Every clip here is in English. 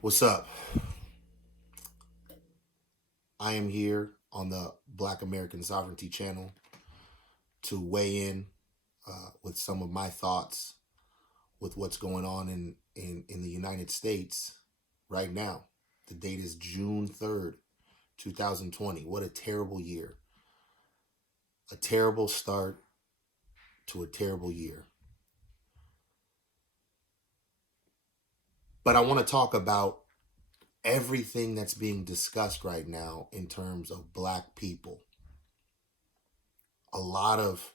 What's up? I am here on the Black American Sovereignty channel to weigh in with some of my thoughts with what's going on in the United States right now. The date is June 3rd, 2020. What a terrible year. A terrible start to a terrible year. But I want to talk about everything that's being discussed right now in terms of Black people. A lot of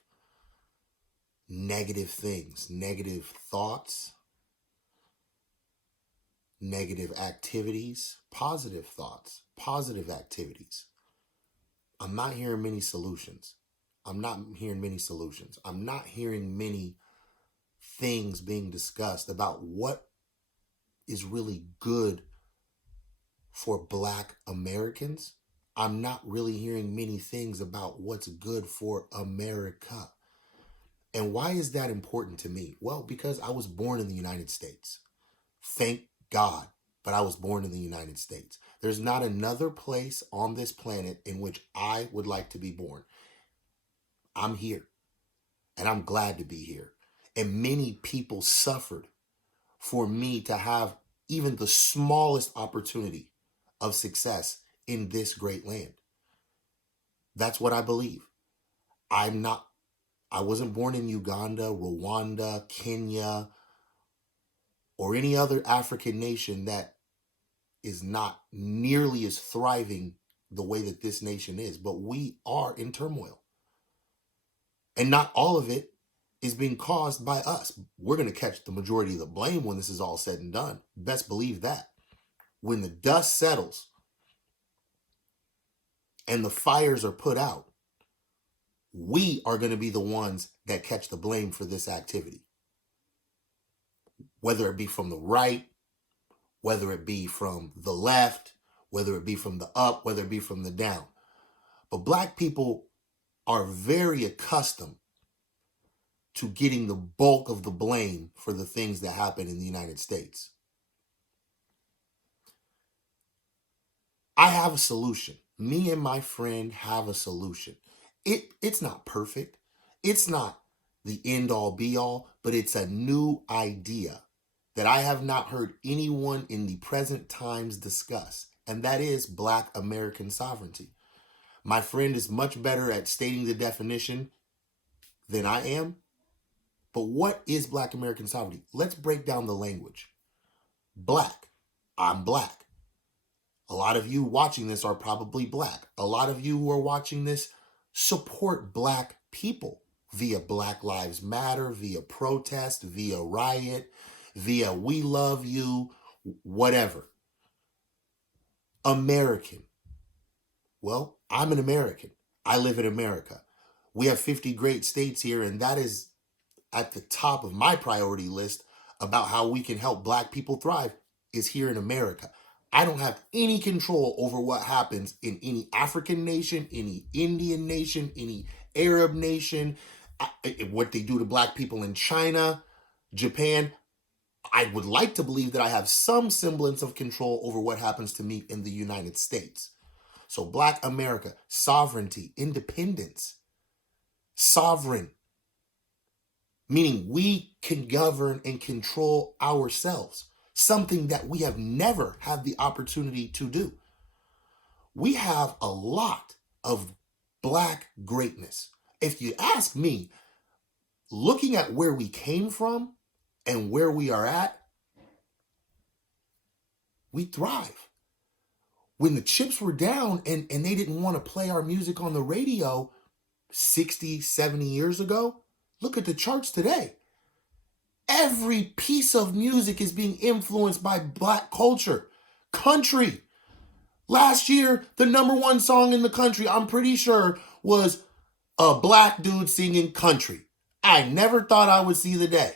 negative things, negative thoughts, negative activities, positive thoughts, positive activities. I'm not hearing many solutions. I'm not hearing many things being discussed about what is really good for Black Americans. I'm not really hearing many things about what's good for America. And why is that important to me? Well, because I was born in the United States. Thank God, but I was born in the United States. There's not another place on this planet in which I would like to be born. I'm here, and I'm glad to be here. And many people suffered for me to have even the smallest opportunity of success in this great land. That's what I believe. I wasn't born in Uganda, Rwanda, Kenya, or any other African nation that is not nearly as thriving the way that this nation is. But we are in turmoil. And not all of it is being caused by us. We're going to catch the majority of the blame when this is all said and done. Best believe that. When the dust settles and the fires are put out, we are going to be the ones that catch the blame for this activity. Whether it be from the right, whether it be from the left, whether it be from the up, whether it be from the down. But Black people are very accustomed to getting the bulk of the blame for the things that happen in the United States. I have a solution. Me and my friend have a solution. It's not perfect. It's not the end all be all, but it's a new idea that I have not heard anyone in the present times discuss, and that is Black American sovereignty. My friend is much better at stating the definition than I am, but what is Black American sovereignty? Let's break down the language. Black. I'm Black. A lot of you watching this are probably Black. A lot of you who are watching this support Black people via Black Lives Matter, via protest, via riot, via we love you, whatever. American. Well, I'm an American. I live in America. We have 50 great states here, and that is at the top of my priority list about how we can help Black people thrive is here in America. I don't have any control over what happens in any African nation, any Indian nation, any Arab nation, what they do to Black people in China, Japan. I would like to believe that I have some semblance of control over what happens to me in the United States. So Black America, sovereignty, independence, sovereign, meaning we can govern and control ourselves, something that we have never had the opportunity to do. We have a lot of Black greatness. If you ask me, looking at where we came from and where we are at, we thrive. When the chips were down and they didn't want to play our music on the radio 60, 70 years ago, look at the charts today. Every piece of music is being influenced by Black culture. Country. Last year, the number one song in the country, I'm pretty sure, was a Black dude singing country. I never thought I would see the day.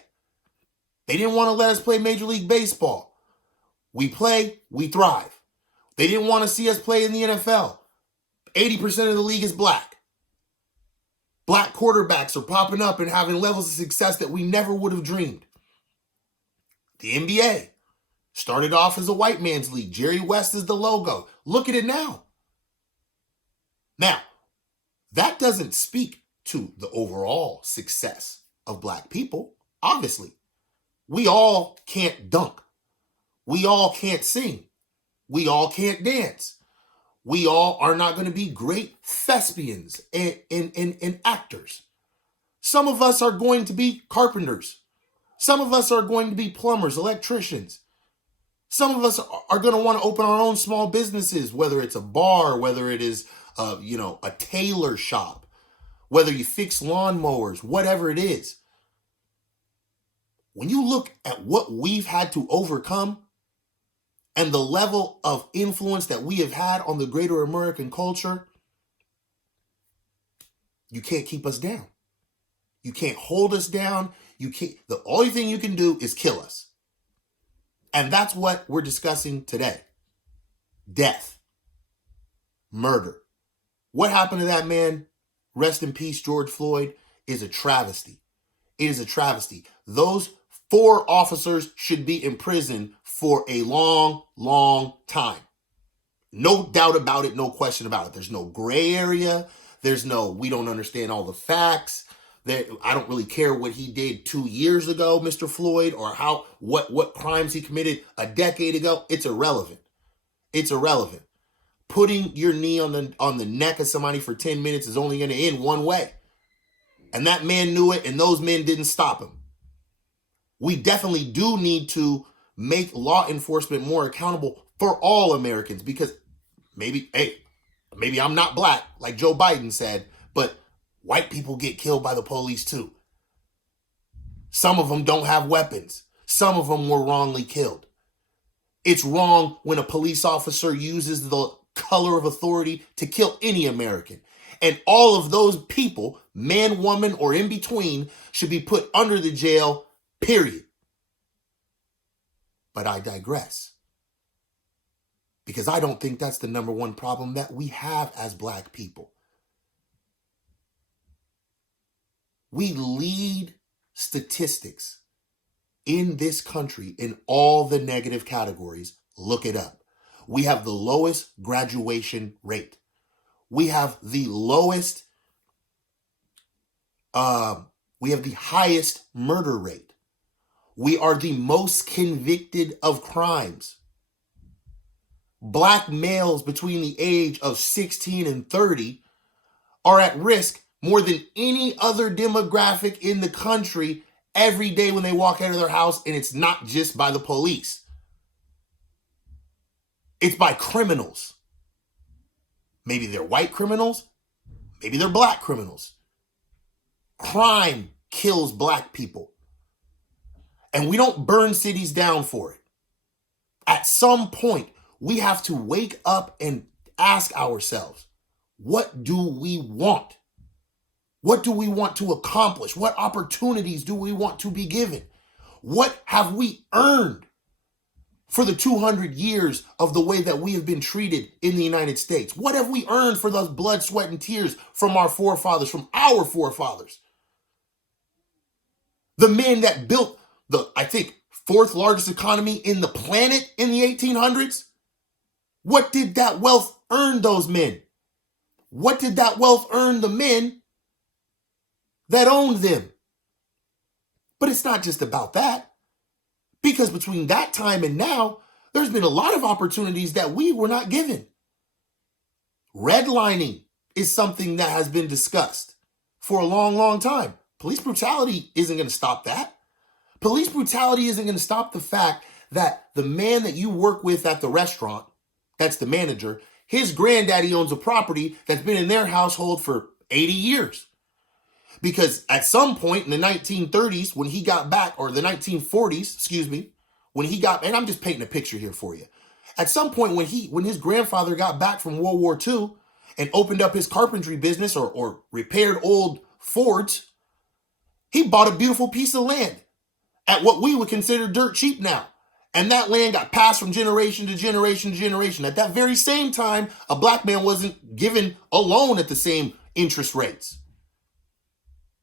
They didn't want to let us play Major League Baseball. We play, we thrive. They didn't want to see us play in the NFL. 80% of the league is Black. Black quarterbacks are popping up and having levels of success that we never would have dreamed. The NBA, Started off as a white man's league. Jerry West is the logo. Look at it now. Now, that doesn't speak to the overall success of black people. Obviously, we all can't dunk. We all can't sing. We all can't dance. We all are not going to be great thespians and actors. Some of us are going to be carpenters. Some of us are going to be plumbers, electricians. Some of us are going to want to open our own small businesses, whether it's a bar, whether it is a tailor shop, whether you fix lawnmowers, whatever it is. When you look at what we've had to overcome and the level of influence that we have had on the greater American culture, you can't keep us down. You can't hold us down. The only thing you can do is kill us. And that's what we're discussing today. Death. Murder. What happened to that man, rest in peace, George Floyd, is a travesty. It is a travesty. Those 4 officers should be in prison for a long, long time. No doubt about it, no question about it. There's no gray area. We don't understand all the facts. I don't really care what he did 2 years ago, Mr. Floyd, or what crimes he committed a decade ago. It's irrelevant. It's irrelevant. Putting your knee on the neck of somebody for 10 minutes is only going to end one way. And that man knew it, and those men didn't stop him. We definitely do need to make law enforcement more accountable for all Americans, because maybe I'm not black, like Joe Biden said, but white people get killed by the police too. Some of them don't have weapons. Some of them were wrongly killed. It's wrong when a police officer uses the color of authority to kill any American. And all of those people, man, woman, or in between, should be put under the jail, period. But I digress. Because I don't think that's the number one problem that we have as black people. We lead statistics in this country in all the negative categories. Look it up. We have the lowest graduation rate. We have the lowest, we have the highest murder rate. We are the most convicted of crimes. Black males between the age of 16 and 30 are at risk more than any other demographic in the country every day when they walk out of their house, and it's not just by the police. It's by criminals. Maybe they're white criminals, maybe they're black criminals. Crime kills black people. And we don't burn cities down for it. At some point, we have to wake up and ask ourselves, what do we want? What do we want to accomplish? What opportunities do we want to be given? What have we earned for the 200 years of the way that we have been treated in the United States? What have we earned for those blood, sweat, and tears from our forefathers, from our forefathers? The men that built the, I think, 4th largest economy in the planet in the 1800s? What did that wealth earn those men? What did that wealth earn the men that owned them? But it's not just about that. Because between that time and now, there's been a lot of opportunities that we were not given. Redlining is something that has been discussed for a long, long time. Police brutality isn't going to stop that. Police brutality isn't going to stop the fact that the man that you work with at the restaurant, that's the manager, his granddaddy owns a property that's been in their household for 80 years. Because at some point in the 1930s, when he got back, or the 1940s, when he got, and I'm just painting a picture here for you. At some point when his grandfather got back from World War II and opened up his carpentry business or repaired old Fords, he bought a beautiful piece of land at what we would consider dirt cheap now. And that land got passed from generation to generation to generation. At that very same time, a black man wasn't given a loan at the same interest rates.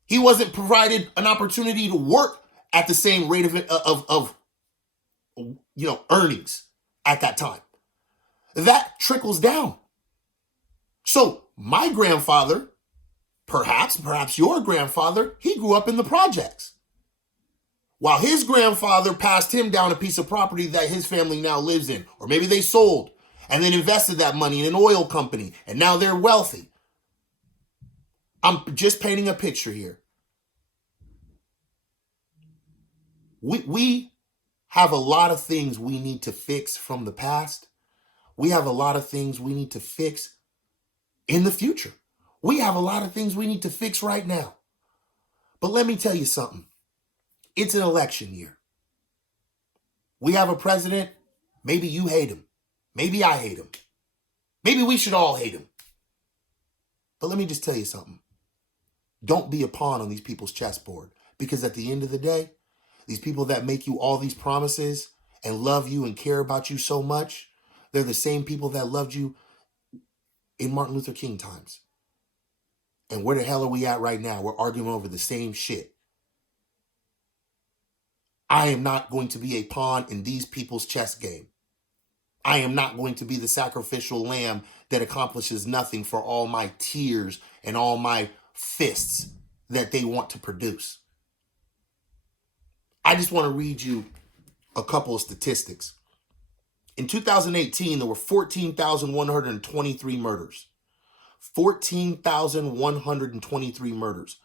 He wasn't provided an opportunity to work at the same rate of earnings at that time. That trickles down. So my grandfather, perhaps your grandfather, he grew up in the projects. While his grandfather passed him down a piece of property that his family now lives in. Or maybe they sold and then invested that money in an oil company and now they're wealthy. I'm just painting a picture here. We have a lot of things we need to fix from the past. We have a lot of things we need to fix in the future. We have a lot of things we need to fix right now. But let me tell you something. It's an election year. We have a president. Maybe you hate him. Maybe I hate him. Maybe we should all hate him. But let me just tell you something. Don't be a pawn on these people's chessboard. Because at the end of the day, these people that make you all these promises and love you and care about you so much, they're the same people that loved you in Martin Luther King times. And where the hell are we at right now? We're arguing over the same shit. I am not going to be a pawn in these people's chess game. I am not going to be the sacrificial lamb that accomplishes nothing for all my tears and all my fists that they want to produce. I just want to read you a couple of statistics. In 2018, there were 14,123 murders. 14,123 murders.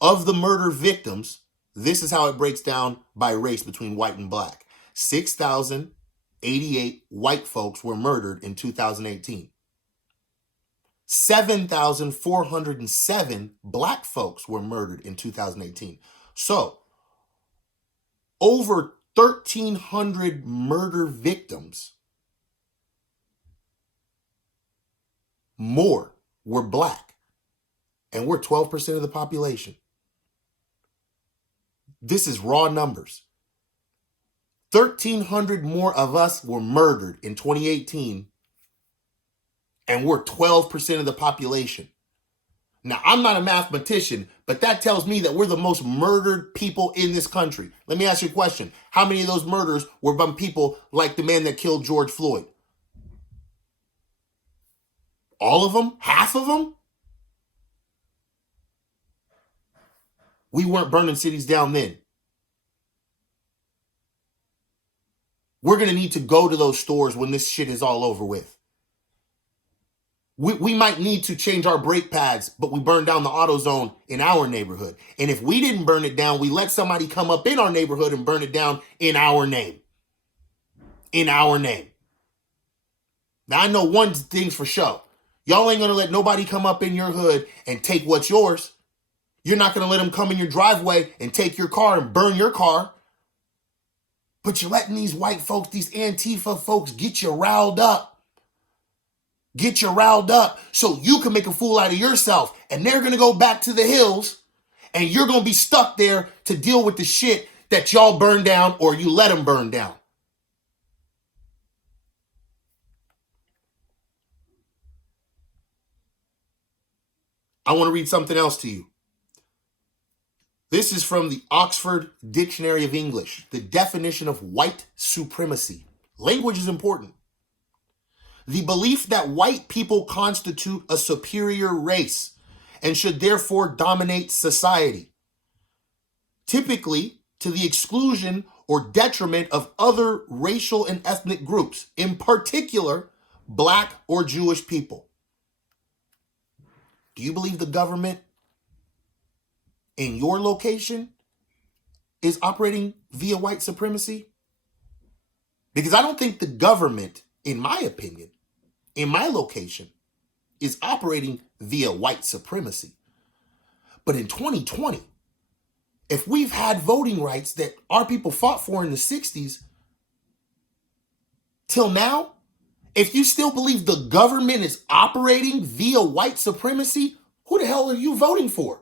Of the murder victims, this is how it breaks down by race between white and black. 6,088 white folks were murdered in 2018. 7,407 black folks were murdered in 2018. So, over 1,300 murder victims more were black. And we're 12% of the population. This is raw numbers. 1,300 more of us were murdered in 2018. And we're 12% of the population. Now, I'm not a mathematician, but that tells me that we're the most murdered people in this country. Let me ask you a question. How many of those murders were by people like the man that killed George Floyd? All of them? Half of them? We weren't burning cities down then. We're going to need to go to those stores when this shit is all over with. We might need to change our brake pads, but we burned down the AutoZone in our neighborhood. And if we didn't burn it down, we let somebody come up in our neighborhood and burn it down in our name. In our name. Now, I know one thing's for sure. Y'all ain't going to let nobody come up in your hood and take what's yours. You're not going to let them come in your driveway and take your car and burn your car. But you're letting these white folks, these Antifa folks, get you riled up. Get you riled up so you can make a fool out of yourself. And they're going to go back to the hills and you're going to be stuck there to deal with the shit that y'all burned down or you let them burn down. I want to read something else to you. This is from the Oxford Dictionary of English, the definition of white supremacy. Language is important. The belief that white people constitute a superior race and should therefore dominate society, typically to the exclusion or detriment of other racial and ethnic groups, in particular, black or Jewish people. Do you believe the government in your location is operating via white supremacy? Because I don't think the government, in my opinion, in my location, is operating via white supremacy. But in 2020, if we've had voting rights that our people fought for in the 60s, till now, if you still believe the government is operating via white supremacy, who the hell are you voting for?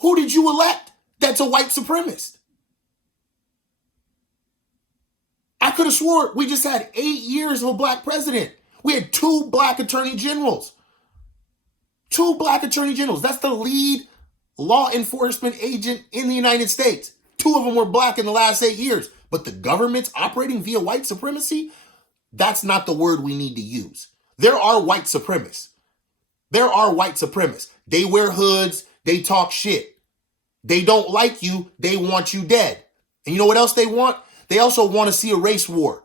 Who did you elect that's a white supremacist? I could have swore we just had 8 years of a black president. We had 2 black attorney generals. 2 black attorney generals. That's the lead law enforcement agent in the United States. 2 of them were black in the last 8 years. But the government's operating via white supremacy, that's not the word we need to use. There are white supremacists. There are white supremacists. They wear hoods. They talk shit. They don't like you. They want you dead. And you know what else they want? They also want to see a race war.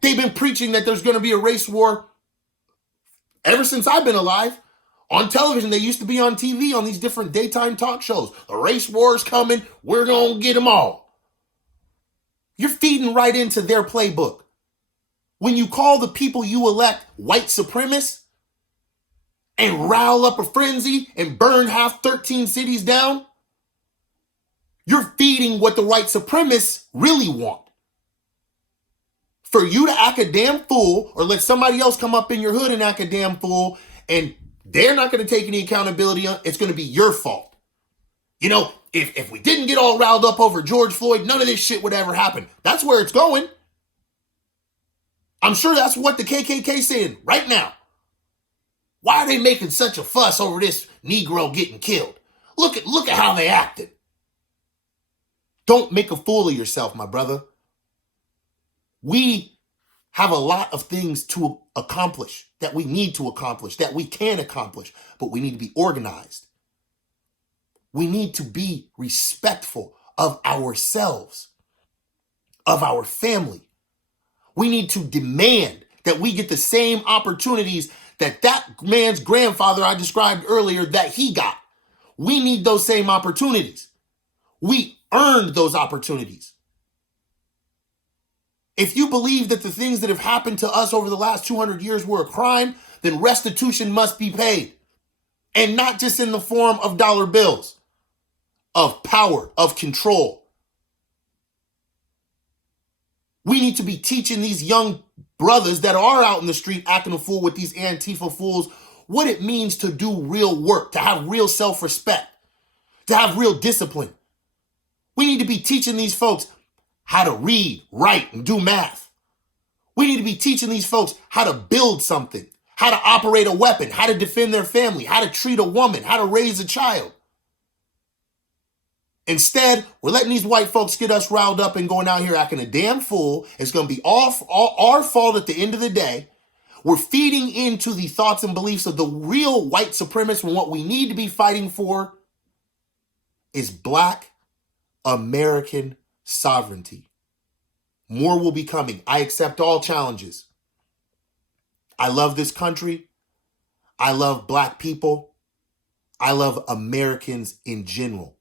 They've been preaching that there's going to be a race war ever since I've been alive. On television, they used to be on TV on these different daytime talk shows. The race war is coming. We're going to get them all. You're feeding right into their playbook. When you call the people you elect white supremacists and rile up a frenzy and burn half 13 cities down, you're feeding what the white supremacists really want. For you to act a damn fool or let somebody else come up in your hood and act a damn fool, and they're not going to take any accountability on, it's going to be your fault. You know, if we didn't get all riled up over George Floyd, none of this shit would ever happen. That's where it's going. I'm sure that's what the KKK is saying right now. Why are they making such a fuss over this Negro getting killed? Look at how they acted. Don't make a fool of yourself, my brother. We have a lot of things to accomplish, that we need to accomplish, that we can accomplish, but we need to be organized. We need to be respectful of ourselves, of our family. We need to demand that we get the same opportunities that man's grandfather I described earlier that he got. We need those same opportunities. We earned those opportunities. If you believe that the things that have happened to us over the last 200 years were a crime, then restitution must be paid. And not just in the form of dollar bills, of power, of control. We need to be teaching these young brothers that are out in the street acting a fool with these Antifa fools what it means to do real work, to have real self-respect, to have real discipline. We need to be teaching these folks how to read, write, and do math. We need to be teaching these folks how to build something, how to operate a weapon, how to defend their family, how to treat a woman, how to raise a child. Instead, we're letting these white folks get us riled up and going out here acting a damn fool. It's going to be all our fault at the end of the day. We're feeding into the thoughts and beliefs of the real white supremacists, when what we need to be fighting for is Black American sovereignty. More will be coming. I accept all challenges. I love this country. I love Black people. I love Americans in general.